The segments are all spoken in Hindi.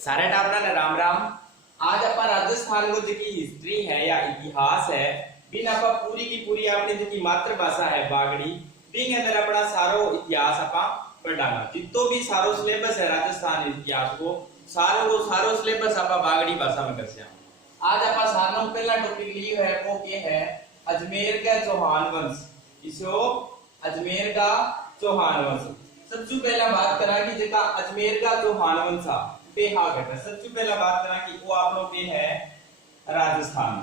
सारे टापरा ने राम राम। आज अपन राजस्थान को जी हिस्ट्री है या इतिहास है बिन आप पूरी की पूरी अपनी जी मातृभाषा है बागड़ी बिन अंदर अपना सारो इतिहास अपा पढ़ाना जितो भी सारो सिलेबस है राजस्थान इतिहास को सारो सिलेबस अपा बागड़ी भाषा में करसे। आज अपा सानो पहला टॉपिक लियो है वो के है अजमेर का चौहान वंश। इसो अजमेर का चौहान वंश। सबसे पहला बात करा कि जेका अजमेर का चौहान वंश पे हा घटा। सबसे पहला बात करा कि वो आप लोग के है राजस्थान।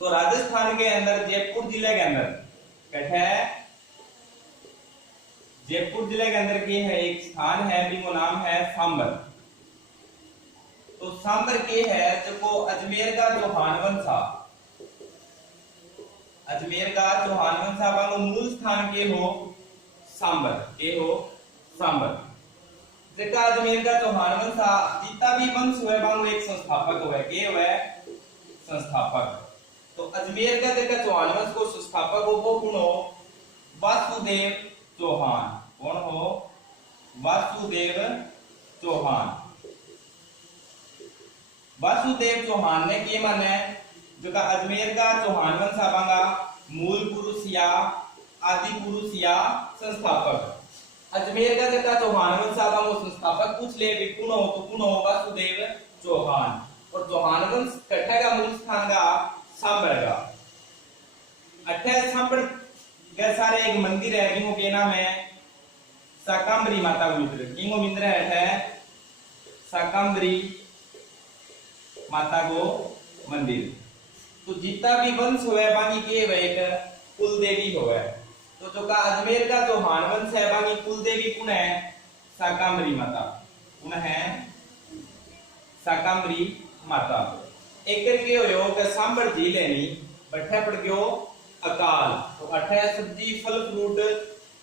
तो राजस्थान के अंदर जयपुर जिले के अंदर कट है जयपुर जिले के अंदर के है एक स्थान है जिसका नाम है सांबर। तो सांबर के है जो अजमेर का चौहान वंश अजमेर का चौहान वंश का मूल स्थान के हो सांबर के हो सांबर। जेका अजमेर का चौहान वंश जितना भी वंश हुए बांगो एक संस्थापक हुए के हुए संस्थापक। तो अजमेर का जेका चौहान वंश को संस्थापक हो वो कौन हो वासुदेव चौहान। कौन हो वासुदेव चौहान। वासुदेव चौहान ने के माने जो का अजमेर का चौहान वंश बांगा मूल पुरुष या आदि पुरुष या संस्थापक। अजमेर का जेका चौहान वंश बांगो संस्थापक पूछ ले भी कौन हो तो कौन हो वासुदेव चौहान। और चौहान वंश कट्ठा का मूल स्थान का सांबर का अट्ठा सांबर के सारे एक मंदिर है जिनको के नाम है शाकंभरी माता मंदिर। किंगो मंदिर है शाकंभरी माता को मंदिर। तो जितना भी वंश हुए बाकी के हुए एक कुल देवी हुए। तो जो का अजमेर का चौहान वंश है बाकी कुल देवी कौन है शाकंभरी माता। कौन है शाकंभरी माता। एक करके हो के सांबर झील है नहीं बट्ठा पड़ गयो अकाल। तो अठे सब्जी फल फ्रूट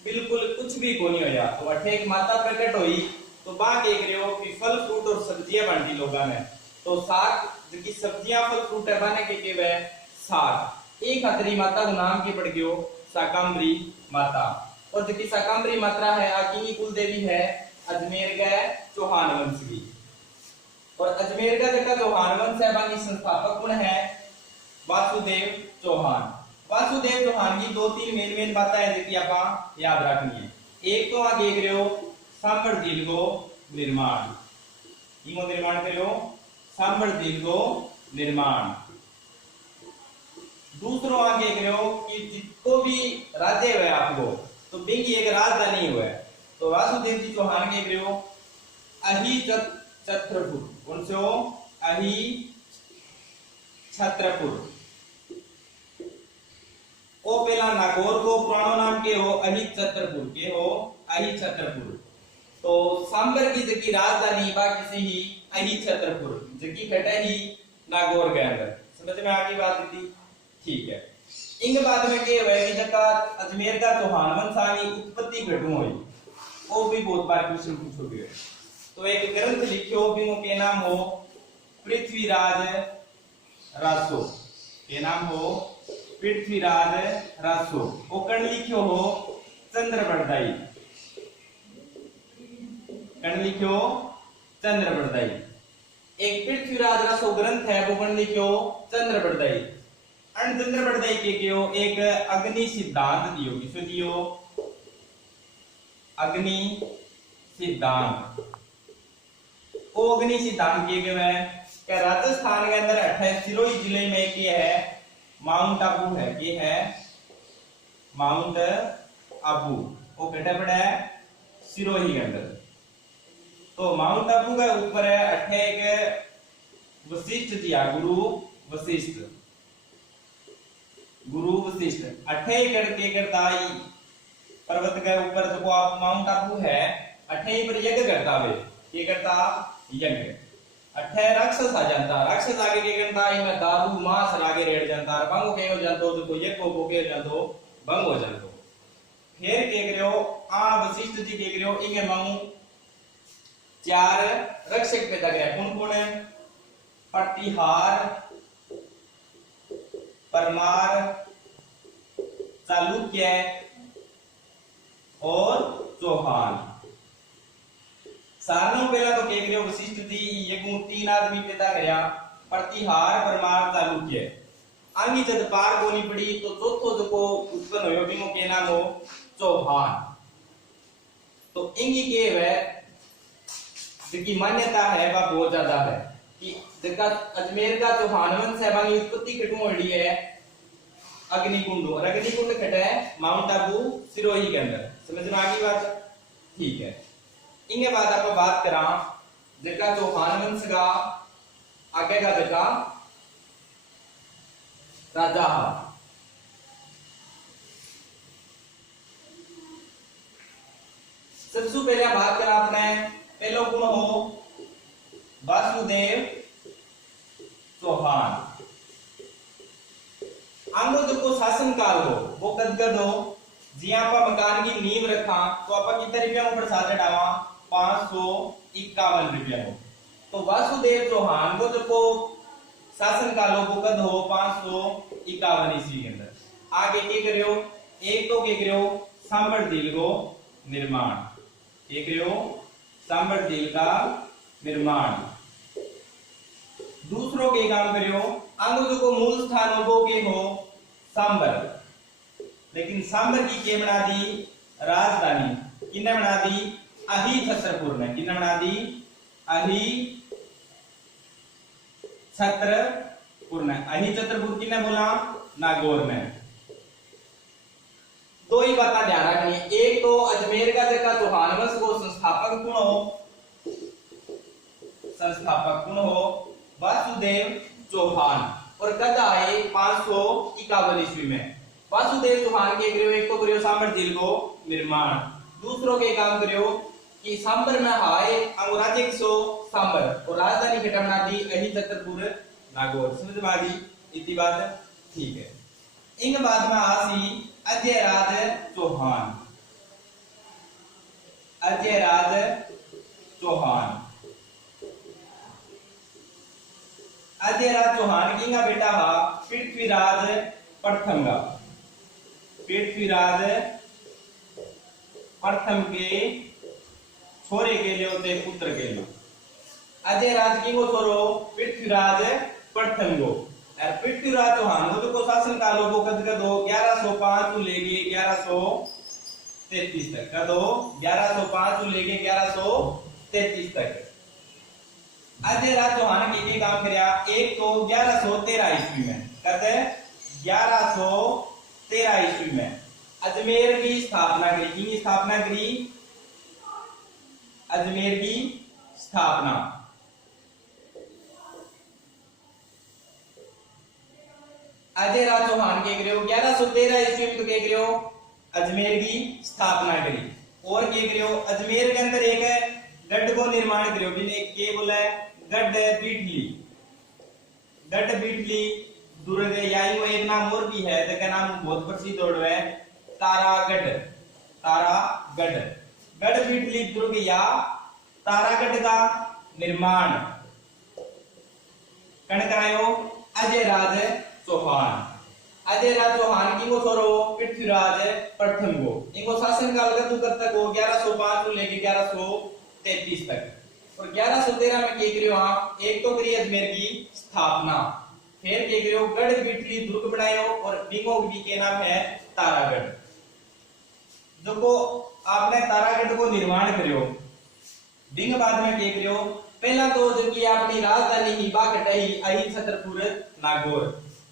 बिल्कुल कुछ भी को नहीं होया। तो अठे एक माता प्रकट हुई तो बाग एक रहे हो कि फल फ्रूट और सब्जियां बनती लोगों ने। तो साग जिनकी सब्जियां फल फ्रूट है बने के वे साग एक हतरी माता का नाम की पड़ गयो शाकंभरी माता। और जिनकी शाकंभरी माता है आकिनी कुल देवी है अजमेर का चौहान वंश की। और अजमेर का जगह चौहान वंश है बाकी संस्थापक कौन है वासुदेव चौहान। वासुदेव चौहान की दो तीन मेन बातें हैं जो आप याद रखनी है। एक तो आप देख रहे हो सांबर झील को निर्माण निर्माण करो सांबर झील को निर्माण। दूसरो आप देख रहे हो कि जितको भी राज्य हुए आपको तो बिंगी एक राजधानी हुआ। तो वासुदेव जी चौहान देख रहे हो अही छत्रपुर। कौन से हो अही छत्रपुर। ओ पहला नागौर को पुरानो नाम के हो अही छत्रपुर के हो अही छत्रपुर। तो सांबर की जगह राजधानी बा किसी ही अही छत्रपुर जबकि खटे ही नागौर के अंदर। समझ में आ गई बात थी ठीक है। इंग बाद में के हुए कि जका अजमेर का चौहान वंश की उत्पत्ति घटू हुई वो भी बहुत बार क्वेश्चन पूछोगे। तो एक ग्रंथ लिखियो भी के नाम हो पृथ्वीराज रासो के नाम हो पृथ्वीराज रासो। वो कण लिखियो हो चंद्रबरदाई कण लिखियो चंद्रबरदाई। एक पृथ्वीराज रासो ग्रंथ है वो कण लिखियो चंद्रबरदाई। अन चंद्रबरदाई के क्यों एक अग्नि सिद्धांत दियो किसो दियो अग्नि सिद्धांत। वो अग्नि सिद्धांत के क्यों है कि राजस्थान के अंदर 28 सिरोही जिले में के है माउंट आबू है कि है माउंट आबू। वो कटा पड़ा है सिरोही के अंदर। तो माउंट आबू के ऊपर है अठे एक वशिष्ठ जी गुरु वशिष्ठ अठे के करताई पर्वत के ऊपर जो आप माउंट आबू है अठे पर यज्ञ करता वे के करता यज्ञ। अठे राक्षस आ जाता राक्षस आगे के करता इनमें दारू मांस आगे रेड़ जाता बंग के हो जातो जो यज्ञ को के जातो भंग हो जातो। फिर के करो आ वशिष्ठ जी के करो इंगे मांगू चार रक्षक पैदा करे। कौन कौन है प्रतिहार परमार चालुक्य और चौहान। सारनों पहला तो कह रहे हो वशिष्ठ दी यगु 3 आदमी पैदा करया प्रतिहार परमार चालू किया आंगी जब पार कोनी पड़ी तो चौथो जको उत्पन्न होयो बिनो के नाम हो चौहान। तो इंगी के वे जिसकी मान्यता है वह बहुत ज्यादा है कि जगह अजमेर का चौहान वंश है बाकी उत्पत्ति कटू होड़ी है अग्निकुंड और अग्निकुंड कटा है माउंट आबू सिरोही के अंदर। समझ में आ गई बात? ठीक है। इंगे बाद आप बात करा जगह चौहान वंश का आगे का जगह राजा सबसे पहले बात करा अपने पहलो गुण हो वासुदेव चौहान। आंगो जो शासन काल हो वो कदगद हो जिया आप मकान की नींव रखा तो आप कितने रुपया में प्रसाद चढ़ावा 551 रुपया हो। तो वासुदेव चौहान को जो शासन कालो को कद हो 551 ईस्वी के अंदर। आगे के करियो एक तो के करियो सांबर झील को निर्माण एक करियो सांबर झील का निर्माण। दूसरों के काम करियो आंगो जो को मूल स्थान हो के हो सांबर लेकिन सांबर की के बना दी राजधानी किन्ने बना दी अही छत्रपुर ने किन्ने बना दी अही छत्रपुर ने अही छत्रपुर किन्ने बोला नागौर ने। दो ही बात ध्यान रखनी एक तो अजमेर का जगह चौहान वंश को संस्थापक कौन हो वासुदेव चौहान और कद आए 551 ईस्वी में। वासुदेव चौहान के करियो एक तो करियो सांबर झील को निर्माण दूसरों के काम करियो कि सांबर में हाय अंगराज्य सो सांबर और राजधानी बेटा बना दी अही छत्रपुर नागौर। समझ में आ गई इतनी बात? ठीक है। इन बाद में आसी अजयराज चौहान। अजयराज चौहान अजयराज चौहान की बेटा हा पृथ्वीराज प्रथम का पृथ्वीराज प्रथम के छोरे के लिए होते पुत्र के लिए अजयराज की को छोरो पृथ्वीराज प्रथम को और पृथ्वीराज चौहान को शासन काल को कद हो 1105 लेके 1133 तक कद हो 1105 लेके 1133 तक। अजयराज चौहान के काम करया एक तो 1113 ईस्वी में कहते 1113 ईस्वी में अजमेर की स्थापना करी। की स्थापना करी? अजमेर की स्थापना। अजयराज चौहान के करियो 1113 ईस्वी में तो के करियो अजमेर की स्थापना करी और के करियो अजमेर के अंदर एक गढ़ को निर्माण करियो जिन्हें के बोला है गढ़ बीटली। गढ़ बीटली दुर्ग यानी वो एक नाम और भी है जिसका नाम बहुत प्रसिद्ध और है तारागढ़। तारागढ़ गढ़ बीटली दुर्ग या तारागढ़ का निर्माण कण करायो अजयराज चौहान। अजयराज चौहान की को छोरो पृथ्वीराज प्रथम को इनको शासन काल का कब तक हो 1105 से लेके 1133 तक। और 1113 में के करियो आप एक तो करिए अजमेर की स्थापना फिर के करियो गढ़ बीटली दुर्ग बनायो और बिंगो के नाम है तारागढ़। जो को आपने तारागढ़ को निर्माण करियो बिंग बाद में के करियो पहला तो जबकि अपनी राजधानी ही बा कटाई अही छत्रपुर नागौर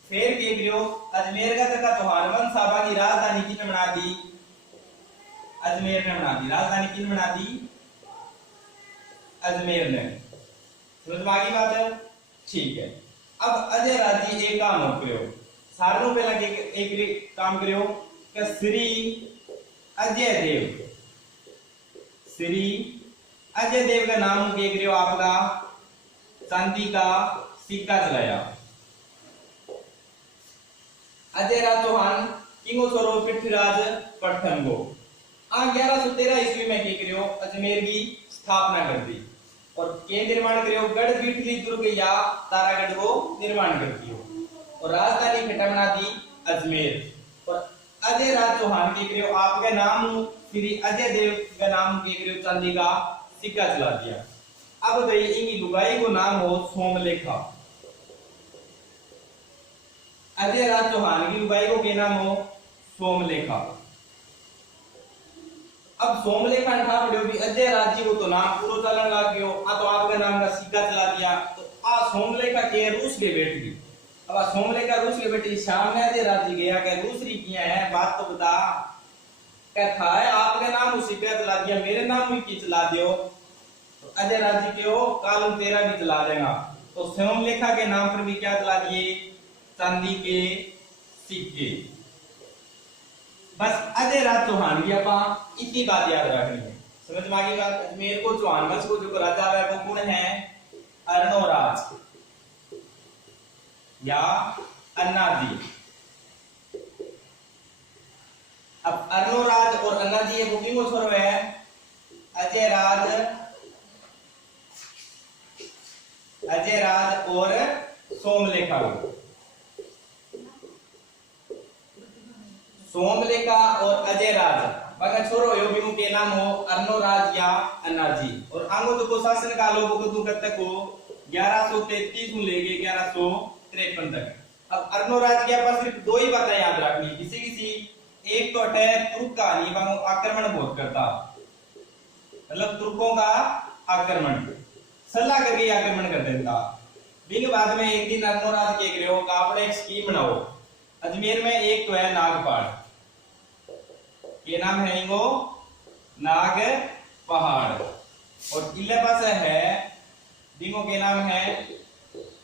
फिर के करियो अजमेर का तक चौहान वंश साबा की राजधानी किन बना दी अजमेर ने बना दी। राजधानी किन बना दी अजमेर ने। समझ में आ गई बात है? ठीक है। अब अजय राजी एक काम हो करियो सारों पहला एक काम करियो कि श्री अजय देव का नाम के करियो आपका चांदी का सिक्का चलाया। अजयराज चौहान किंगो छोरो पृथ्वीराज प्रथम को 1113 ईस्वी में के करियो अजमेर की स्थापना कर दी और के निर्माण करियो गढ़ बीटली दुर्ग या तारागढ़ को निर्माण कर दियो और राजधानी फिटा बना दी अजमेर। और अजयराज चौहान के करियो आपका नाम श्री अजय देव का नाम के करियो चांदी का सिक्का चला दिया। अब भाई इनकी लुगाई को नाम हो सोमलेखा। अजय राज चौहान की लुगाई को क्या नाम हो? सोमलेखा। अब सोमलेखा ठा पड़ो भी अजय राज जी को तो नाम पूरा चलन लग गयो, आ तो आपका नाम का सिक्का चला दिया, तो आ सोमलेखा के रूस के बैठ गई। अब आ सोमलेखा रूस के बैठी, शाम में अजय राज जी गया क्या दूसरी किया है बात तो बता, कहता है आपके नाम को सिक्का चला दिया, मेरे नाम भी की चला दियो। तो अजय राज जी के हो काल तेरा भी चला देगा। तो सोमलेखा के नाम पर भी क्या चला दिए? चांदी के सिक्के। बस अजय राज चौहान की अपा इतनी बात याद रखनी है। समझ में आ गई बात? अजमेर को चौहान वंश को जो राजा है वो कौन है? अर्णोराज या अन्नाजी। अब अर्णोराज और अन्नाजी ये बुकिंग को छोड़ रहे हैं। अजय राज और सोमलेखा। सोमलेखा और अजय राज बाका छोरो यो भी के नाम हो अर्णोराज या अन्नाजी। और आंगो तो को शासन काल हो को कब तक हो? 1133 से लेके 1153 तक। अब अर्णोराज के पास सिर्फ दो ही बातें याद रखनी, किसी एक तो अटे तुर्क का नहीं बांगो आक्रमण बहुत करता, मतलब तुर्कों का आक्रमण सलाह करके आक्रमण कर देता। बिग बाद में एक दिन अर्णोराज के कहो का आपने एक स्कीम बनाओ। अजमेर में एक तो है नागपाड़, ये नाम है इनको नाग पहाड़, और इले पास है दिंगो के नाम है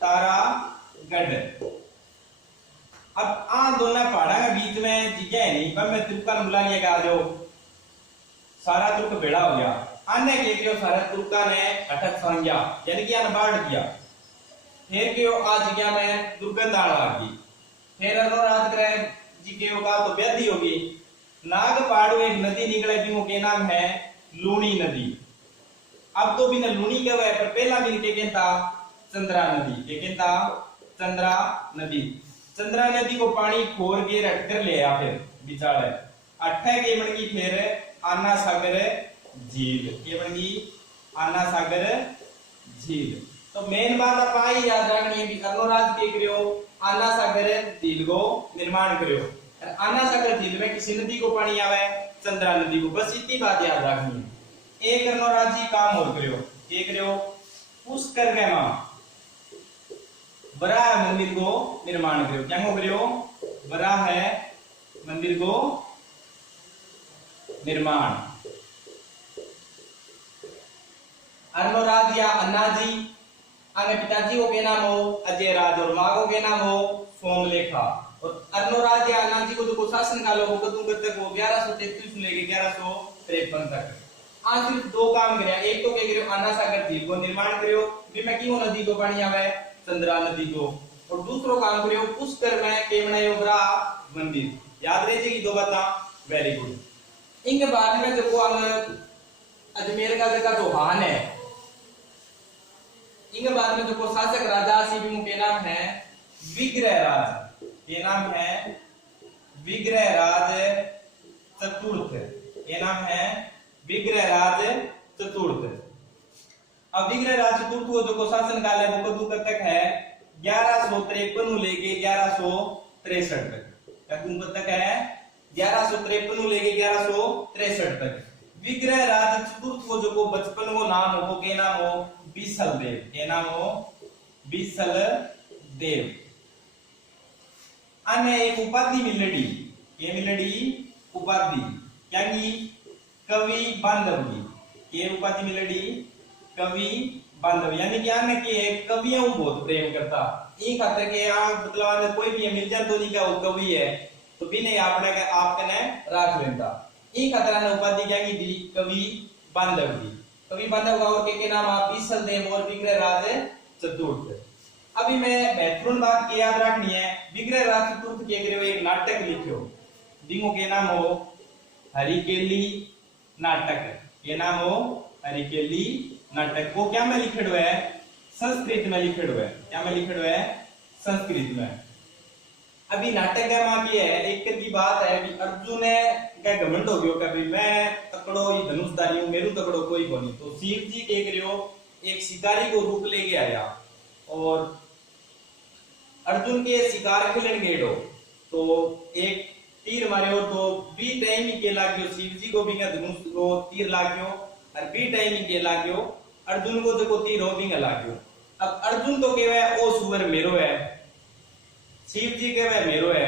तारागढ़। अब आ दोनों पहाड़ा के बीच में जगह है नहीं, पर मैं तुर्का ने बुला लिया आ जाओ, सारा तुर्क बेड़ा हो गया। आने के क्यों सारा तुर्का ने अटक संज्ञा यानी कि अनबाड़ किया। फिर क्यों आ जगह में दुर्गंध आने लगी। फिर अर्णोराज करे जी के का तो व्याधि होगी। नागपाड़ू एक नदी निकले जिनको के नाम है लूणी नदी। अब तो बिना लूणी के हुए पर पहला दिन के कहता चंद्रा नदी, के कहता चंद्रा नदी। चंद्रा नदी को पानी खोर के रटकर ले आ, फिर बिचाड़े अट्ठे के बन गई फिर आना सागर झील, के बन गई आना सागर झील। तो मेन बात आप आई याद रखनी है कि अर्णोराज के करियो आना सागर झील को निर्माण करियो। आना सागर झील में किसी नदी को पानी आवे? चंद्रा नदी को। बस इतनी बात याद रखनी है। एक अर्णोराज जी काम और करियो, के करियो पुष्कर के मां वराह मंदिर को निर्माण करियो। क्या करियो? वराह है मंदिर को निर्माण। अर्णोराज या अन्नाजी, आगे पिताजी को के नाम हो अजय राज और मां को के नाम हो सोमलेखा। और अर्णोराज या अन्नाजी को जो शासन काल हो कदू तक हो 1133 से लेके 1153 तक। आज सिर्फ दो काम करया, एक तो क्या करियो आना सागर झील को निर्माण करियो जिसमें क्यों नदी को पानी आवे? चंद्रा नदी को। और दूसरो काम करियो पुष्कर में के बनायो वराह मंदिर। याद रह जाएगी दो बातें, वेरी गुड। इनके बाद में देखो अजमेर का जगह चौहान है, इनके बाद में देखो शासक राजा शिवमु के नाम है विग्रह राज, ये नाम है विग्रह राज चतुर्थ, ये नाम है विग्रह राज चतुर्थ। अब विग्रह राज चतुर्थ को जो शासन काल है वो कब तक है? 1153 लेके 1163 तक। कब तक है? 1153 लेके 1163 तक। विग्रह राज चतुर्थ को जो बचपन को नाम हो के नाम हो बीसल देव, के नाम हो बीसल देव। अन्य एक उपाधि मिलड़ी, ये मिलड़ी उपाधि क्या की? कवि बांधव। ये उपाधि मिलड़ी कवि बांधव, यानी कि आने के कवियों बहुत प्रेम करता। ये खातर के मतलब कोई भी मिल जाए तो नहीं क्या वो कवि है, तो भी नहीं आपने आपने राख लेता। एक खतरा ने उपाधि क्या की दी? कवि बांधव दी। कवि बांधव का और के नाम आप बीसल देव और विग्रह राज चतुर्थ। अभी मैं महत्वपूर्ण बात की याद रखनी है, विग्रह राज चतुर्थ के एक नाटक लिखो, दिंगो के नाम हो हरिकेली नाटक, ये नाम हो हरिकेली नाटक। वो क्या में लिखड़ है? संस्कृत में लिखड़ है। क्या में लिखड़ है? संस्कृत में। अभी नाटक है मां की है एक की बात है कि अर्जुन है क्या घमंड हो गयो कभी मैं तकड़ो ये धनुषधारी हूं मेरू तकड़ो कोई को नहीं। तो शिव जी के करियो एक शिकारी को रूप लेके आया और अर्जुन के शिकार खेलन गेड़ो तो एक तीर मारियो तो बी टाइम ही के लाग्यो शिव जी को भी धनुष को तीर लाग्यो और बी टाइम ही के लाग्यो अर्जुन को जो तीर हो भी लाग्यो। अब अर्जुन तो कहवे ओ सुवर मेरो है शिव जी कहवे मेरो है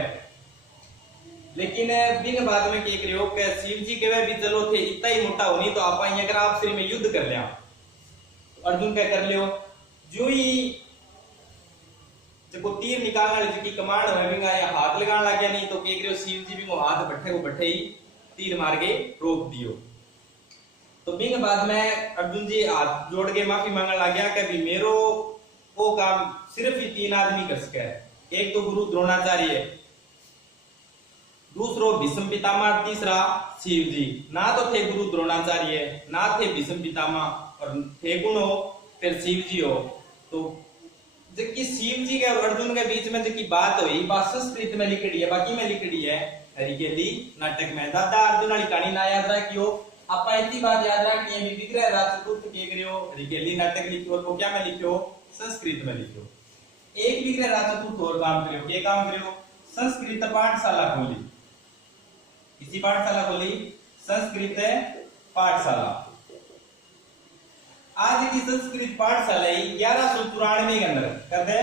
लेकिन बिन बाद में के करियो के शिव जी कहवे भी चलो थे इतना ही मोटा होनी तो आप अगर आपसे में युद्ध कर लिया अर्जुन क्या कर लियो जो ही जो तीर निकालने वाली की कमांड है बिंगा या हाथ लगाने लग गया नहीं तो के करियो शिव जी भी वो हाथ बट्ठे को बट्ठे ही तीर मार के रोक दियो। तो बिंग बाद में अर्जुन जी हाथ जोड़ के माफी मांगने लग गया कि भी मेरो वो काम सिर्फ ही 3 आदमी कर सके एक तो गुरु द्रोणाचार्य दूसरो भीष्म पितामह तीसरा शिव जी ना तो थे गुरु द्रोणाचार्य ना थे भीष्म पितामह और थे कौन हो फिर शिव जी हो। तो जबकि शिव जी के और अर्जुन के बीच में जबकि बात हुई बात संस्कृत में लिखी है बाकी में लिखी है हरिकेली नाटक में दादा अर्जुन वाली कहानी ना याद रखियो आप इतनी बात याद रखनी है विग्रह राजपूत के करियो हरिकेली नाटक लिखियो और वो क्या में लिखियो संस्कृत में लिखियो। एक विग्रह राजपूत और काम करियो के काम करियो संस्कृत पाठशाला खोली इसी पाठशाला खोली संस्कृत पाठशाला। आज की संस्कृत पाठशाला 1194 के अंदर कहते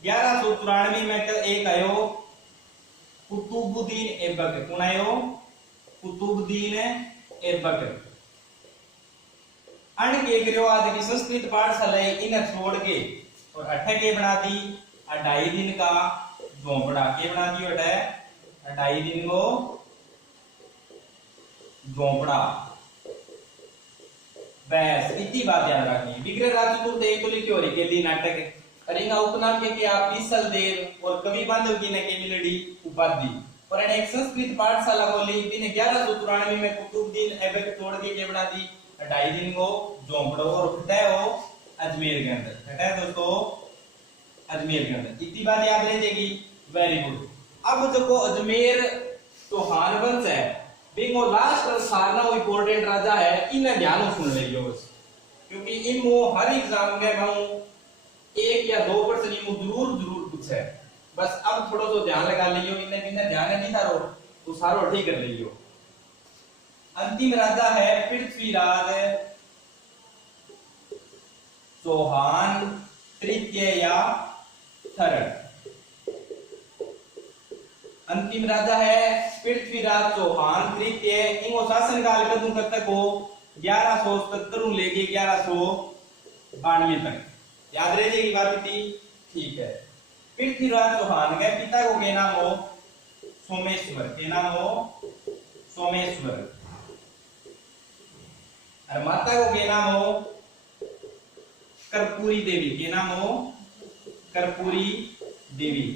1194 में एक आयो कुतुबुद्दीन ऐबक कौन आयो कुतुबुद्दीन ऐबक अन के करियो आज की संस्कृत पाठशाला इन्हें छोड़ के और अठे के बना दी 2.5 दिन का झोंपड़ा के बना दियो 2.5 दिन को झोंपड़ा बस इतनी बात याद रखनी। विग्रह राजपूत एक तो लिखी हो रही के नाटक अरिंगा उपनाम के आप बीसल देव और कवि बांधव की ने के मिलड़ी उपाधि और एक संस्कृत पाठशाला बोली दिन 1194 में कुतुबुद्दीन ऐबक तोड़ के बना दी 2.5 दिन को झोंपड़ो और खटाए हो अजमेर के अंदर खटाए दोस्तों अजमेर के अंदर इतनी बात याद रह जाएगी वेरी गुड। अब जो अजमेर चौहान वंश है बिंगो लास्ट और सारना वो इंपॉर्टेंट राजा है इन्हें ध्यान सुन लियो बस क्योंकि इन वो हर एग्जाम में मैं 1 या 2 प्रश्न जरूर पूछे बस अब थोड़ा सा ध्यान लगा लियो इन्हें ध्यान नहीं था तो सारो ठीक कर लियो। अंतिम राजा है पृथ्वीराज चौहान तृतीय या थर्ड अंतिम राजा है पृथ्वीराज चौहान तृतीय इनको शासनकाल कदम कब तक हो 1177 लेके 1192 तक याद रह जाएगी बात थी ठीक है। पृथ्वीराज चौहान के पिता को क्या नाम हो सोमेश्वर के नाम हो सोमेश्वर और माता को क्या नाम हो कर्पूरी देवी के नाम हो कर्पूरी देवी।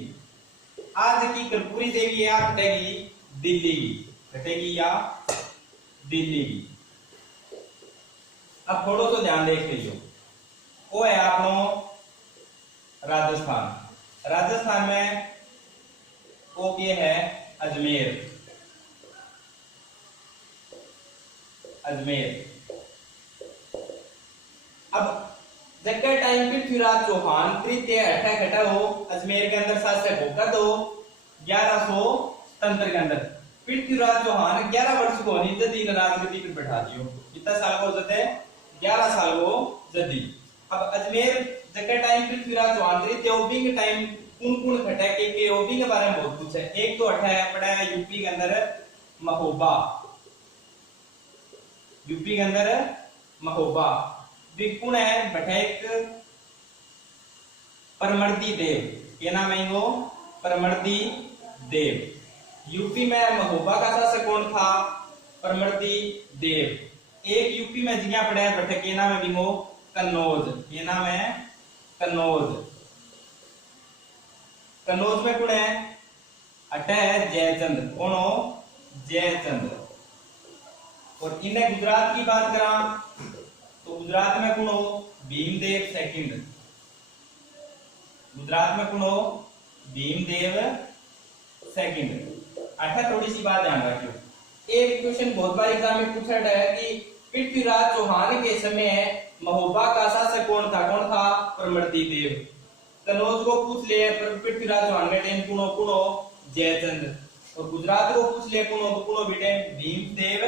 आज की कर्पूरी देवी या कटेगी दिल्ली की कटेगी या दिल्ली की। अब थोड़ा सा ध्यान देख लीजिए वो है आपनो राजस्थान में वो के है अजमेर अब जगह टाइम पृथ्वीराज चौहान तृतीय अठा खटा हो अजमेर के अंदर शासक होगा तो 1177 के अंदर पृथ्वीराज चौहान 11 वर्ष को जदी राजगद्दी पर बैठा दियो कितना साल को जते 11 साल को जदी। अब अजमेर जगह टाइम पृथ्वीराज चौहान तृतीय ओबिंग टाइम कौन खटा के ओबिंग के बारे में बहुत कुछ है। एक तो अठा है पड़ा है यूपी के अंदर महोबा विपुण है बठैक परमर्दी देव क्या नाम है वो परमर्दी देव। यूपी में महोबा का शासक कौन था परमर्दी देव। एक यूपी में जगह पड़ा है बठैक क्या नाम है वो कन्नौज ये नाम है कन्नौज में कौन है अटै जयचंद कौन हो जयचंद। और इन्हें गुजरात की बात करा तो गुजरात में कौन हो भीमदेव सेकंड गुजरात में कौन हो भीमदेव सेकंड। अच्छा थोड़ी सी बात ध्यान रखियो, एक क्वेश्चन बहुत बार एग्जाम में पूछा गया है कि पृथ्वीराज चौहान के समय महोबा का शासक कौन था? कौन था? परमृति देव। कनौज को पूछ लिया पर पृथ्वीराज चौहान के टाइम कुणो कुणो जयचंद, और गुजरात को पूछ लिया कुणो तो कुणो भी टाइम भीमदेव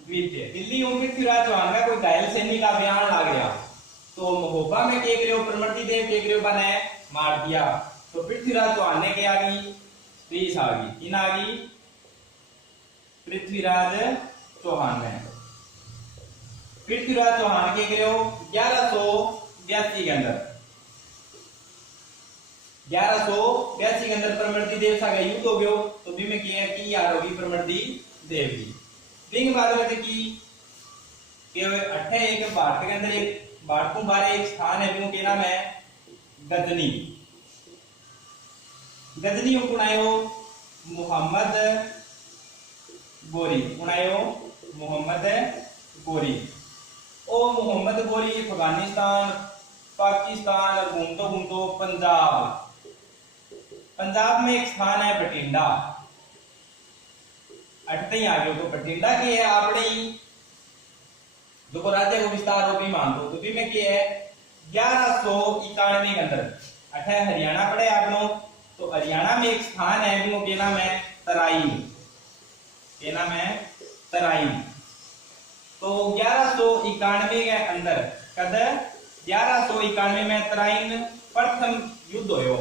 द्वितीय। दिल्ली में पृथ्वीराज चौहान का कोई घायल सैनिक का बयान आ गया तो महोबा में के करियो परमृति देव के करियो बने मार दिया, तो पृथ्वीराज चौहान ने क्या आ गई? रीस आ गई। किन आ गई? पृथ्वीराज चौहान ने। पृथ्वीराज चौहान के करियो 1182 के अंदर, 1182 के अंदर परमृति देव सा युद्ध हो गयो, तो भी में किया कि यार होगी परमृति देव की। बिंग बाद में की के अठे एक भारत के अंदर एक भारत बारे एक स्थान है बिंग के नाम है गजनी। गजनी उनायो मोहम्मद गोरी, उनायो मोहम्मद गोरी। ओ मोहम्मद गोरी अफगानिस्तान पाकिस्तान और घूमतो पंजाब में एक स्थान है बठिंडा। अटते ही आ गए तो बठिंडा की है आपने देखो राज्य को विस्तार हो भी मानते तो भी में क्या है 1191 के अंदर अठे हरियाणा पड़े आप लोग, तो हरियाणा में एक स्थान है जिनको क्या नाम है तराइन, क्या नाम है तराइन। तो 1191 के अंदर कद 1191 में तराइन प्रथम युद्ध होयो,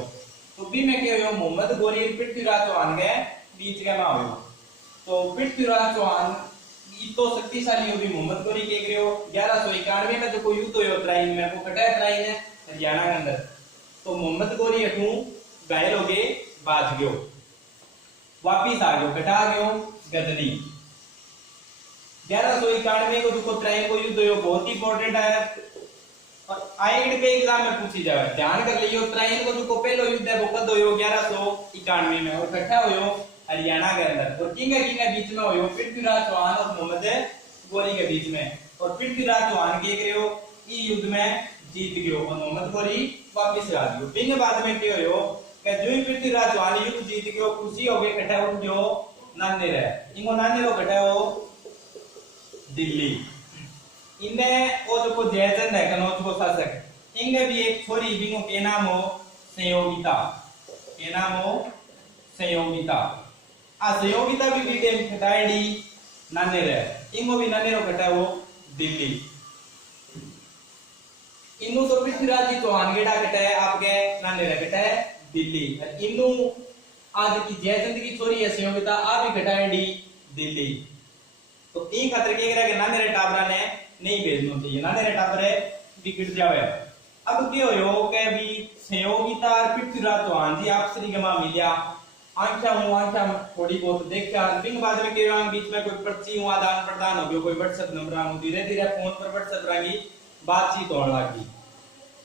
तो भी में क्या हो मोहम्मद गोरी पृथ्वीराज चौहान के बीच के में होयो। तो पृथ्वीराज चौहान तो शक्तिशाली होगी मोहम्मद गोरी के करियो 1191 में जो कोई युद्ध होयो तराइन में, वो कटा तराइन है हरियाणा के अंदर, तो मोहम्मद गोरी अठू घायल हो गए बाज गयो, वापिस आ गयो कटा गयो गजनी। 1191 को जो तराइन को युद्ध होयो बहुत ही इंपॉर्टेंट है और आएंगे के एग्जाम में पूछी जाए, ध्यान कर लियो। तराइन को जो पहलो युद्ध है वो कद होयो 1191 में और इकट्ठा होयो हरियाणा के अंदर, और किंग बीच में होयो पृथ्वीराज चौहान और मोहम्मद गोरी के बीच में, और पृथ्वीराज चौहान के करियो ई युद्ध में जीत गयो और मोहम्मद गोरी वापस आ गयो। बिंग बाद में क्या होयो कि जो ही पृथ्वीराज चौहान युद्ध जीत गयो खुशी हो गई इकट्ठा उठ जो नाने रहे इनको नाने लो इकट्ठा हो दिल्ली। इनने वो जो जयचंद है कनौज को शासक इनने भी एक छोरी बिंगो के नाम हो संयोगिता, के नाम हो संयोगिता। आ संयोगिता भी टाइम खटाईडी नाने रहे इनको भी नाने रो खटा वो दिल्ली। इन्नु तो पृथ्वीराज जी चौहान गेड़ा कटा है आपके नाने रहे कटा है दिल्ली, और इन्नु आज की जयचंद की छोरी है संयोगिता आ भी खटाईडी दिल्ली। तो ई खातर के करा के नाने रे टाबरा ने नहीं भेजना चाहिए, नाने रे टाबरे बिगड़ जावे। अब क्या होयो के भी संयोगिता और पृथ्वीराज चौहान जी आपस में गमा मिलिया आंखा थोड़ी बहुत देखा बिंग बाद में के बीच में कोई पर्ची हुआ आदान प्रदान हो गयो, कोई व्हाट्सएप नंबर आमु धीरे धीरे फोन पर व्हाट्सएप रंगी बातचीत होने लगी।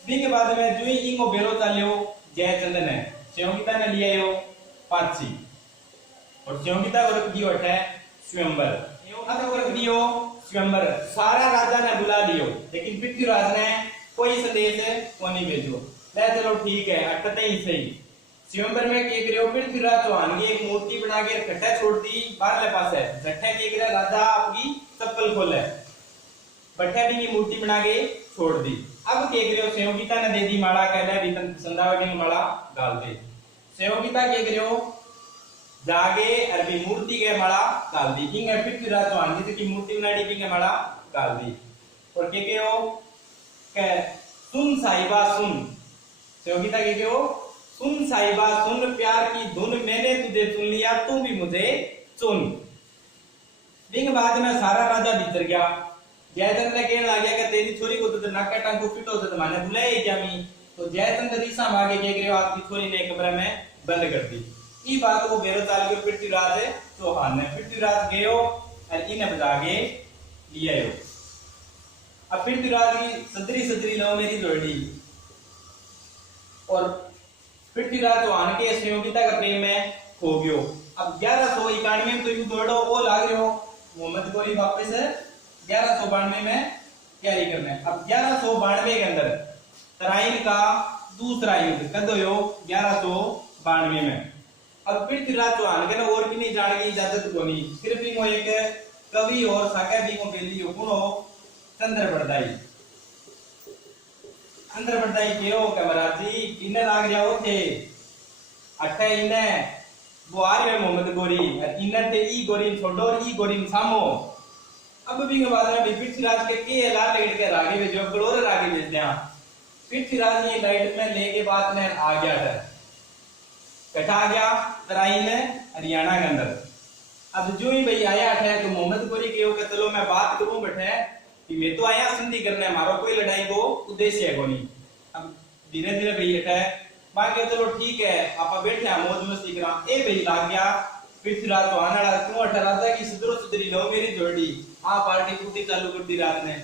बिंग बाद में जो ही इंगो बेरो चालियो जयचंद ने संयोगिता ने लिया यो पर्ची और संयोगिता को रख दियो है स्वयंवर, को रख दियो स्वयंवर। सारा राजा ने बुला लियो लेकिन पृथ्वीराज ने कोई संदेश को नहीं भेजो। चलो ठीक है अटते ही सही। स्वयंवर में के करियो पृथ्वीराज चौहान की एक मूर्ति बना के कट्टा छोड़ दी बाहरले पास है जट्ठे के करे राजा आपकी चप्पल खोले बट्ठे भी की मूर्ति बना के छोड़ दी। अब के करियो संयोगिता ने दे दी माला कहले भी संदावड़ी माला डाल दे। संयोगिता के करियो जागे अरबी मूर्ति के माला डाल दी किंग पृथ्वीराज चौहान जी की मूर्ति बनाई किंग माला डाल दी और के कहो के सुन साहिबा सुन। संयोगिता के कहो सुन साहिबा सुन प्यार की धुन मैंने तुझे चुन लिया तू भी मुझे चुन। बिंग बाद में सारा राजा भीतर गया। जयचंद ने कहने लग गया कि तेरी छोरी को तो नाका टांग को फिट हो तो माने बुलाए क्या मी, तो जयचंद रीसा मांगे कह रहे हो आपकी छोरी ने कमरे में बंद कर दी। ई बात को बेरो चाल गयो पृथ्वीराज चौहान ने। पृथ्वीराज गयो और इन्हें बजा के लिया। अब पृथ्वीराज की सदरी लो मेरी जोड़ी और पृथ्वीराज चौहान के संयोगिता का प्रेम में खो गयो। अब 1191 में तो युद्ध ओढ़ो वो लाग रहे हो मोहम्मद गोरी वापस 1192 में तैयारी करने। अब 1192 के अंदर तराइन का दूसरा युद्ध कद हो 1192 में। अब पृथ्वीराज चौहान के ना और भी नहीं जाने की इजाजत को नहीं, सिर्फ इनको एक कवि और साका भी को बेली हो कुनो चंद्र बरदाई। चंद्र बरदाई के हो महाराज जी इन्हें लाग जाओ थे अठे इन्हें वो आ रहे मोहम्मद गोरी इन्हें थे ई गोरी छोड़ो और ई गोरी सामो। अब भी के बाद में पृथ्वीराज के लाल लाइट के रागे में जो कलोर रागे भेज दिया। पृथ्वीराज ये लाइट में लेके बाद में आ गया डर कटा गया तराई में हरियाणा के अंदर। अब जो ही भाई आया है तो मोहम्मद गोरी के चलो मैं बात करूं बैठे कि मैं तो आया संधि करने, हमारा कोई लड़ाई को उद्देश्य है को नहीं। अब धीरे धीरे भाई है बाकी चलो ठीक है आप बैठे हैं मौज मस्ती करा ए भाई लाग गया पृथ्वीराज चौहान वाला क्यों ठहराता है कि सुधरो सुधरी लो मेरी जोड़ी आ पार्टी पूरी चालू कर दी रात ने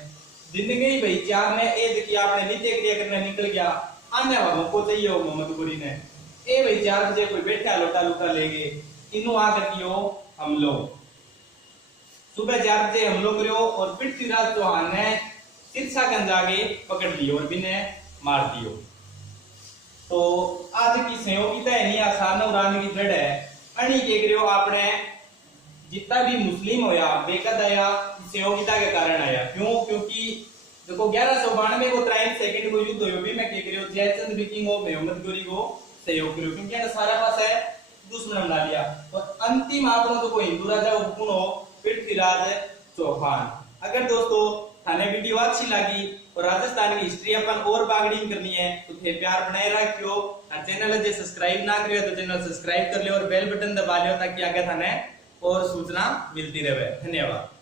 दिन गई भाई चार ने ए देखिए आपने नित्य क्रिया करने निकल गया आने वालों को चाहिए हो मोहम्मद गोरी ने ए भाई 4 बजे कोई बैठा लोटा लोटा लेके इन्हों आकर कियो हमलो। सुबह 4 बजे हमलो करो और पृथ्वीराज चौहान ने सिरसागंज आगे पकड़ लियो और बिने मार दियो। तो आज की सहयोगिता है नहीं आसान उड़ान की जड़ है अणी के करियो आपने जितना भी मुस्लिम होया बेकद आया सहयोगिता के कारण आया। क्यों? क्योंकि देखो 1192 को 53 सेकंड को युद्ध हुयो भी मैं के करियो जयचंद विकिंग और मोहम्मद गोरी को सहयोग करो क्योंकि ना सारा पास है दुश्मन बना लिया और अंतिम आपनो जो कोई हिंदू राजा उपकुन हो पृथ्वीराज चौहान। अगर दोस्तों थाने वीडियो अच्छी लगी और राजस्थान की हिस्ट्री अपन और बागड़ी करनी है तो थे प्यार बनाए रखियो और चैनल जे सब्सक्राइब ना करियो तो चैनल सब्सक्राइब कर लियो और बेल बटन दबा लियो ताकि आगे थाने और सूचना मिलती रहे। धन्यवाद।